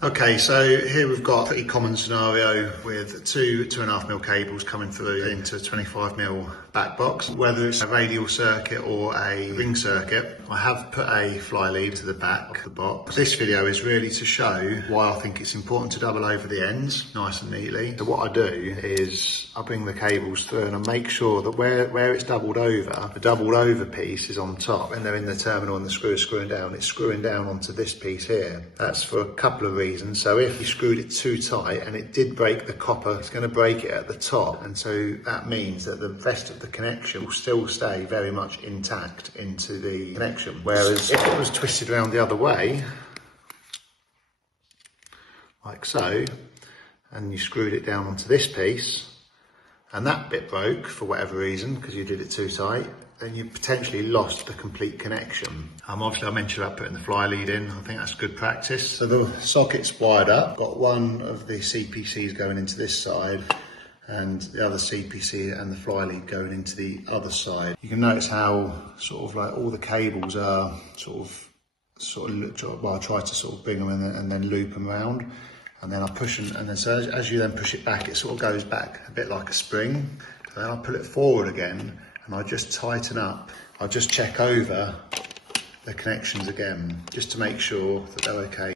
Okay, so here we've got a pretty common scenario with two 2.5mm cables coming through into a 25mm back box. Whether it's a radial circuit or a ring circuit, I have put a fly lead to the back of the box. This video is really to show why I think it's important to double over the ends nice and neatly. So what I do is I bring the cables through and I make sure that where it's doubled over, the doubled over piece is on top, and they're in the terminal and the screw is screwing down. It's screwing down onto this piece here. That's for a couple of reasons. So if you screwed it too tight and it did break the copper, it's going to break it at the top, and so that means that the rest of the connection will still stay very much intact into the connection. Whereas if it was twisted around the other way, like so, and you screwed it down onto this piece, and that bit broke for whatever reason because you did it too tight, then you potentially lost the complete connection. Obviously I mentioned about putting the fly lead in. I think that's good practice. So the socket's wired up. Got one of the CPCs going into this side and the other CPC and the fly lead going into the other side. You can notice how sort of like all the cables are well, I try to sort of bring them in and then loop them around. And then I push them, and then so as you then push it back, it sort of goes back a bit like a spring. So then I pull it forward again, and I just tighten up. I just check over the connections again, just to make sure that they're okay.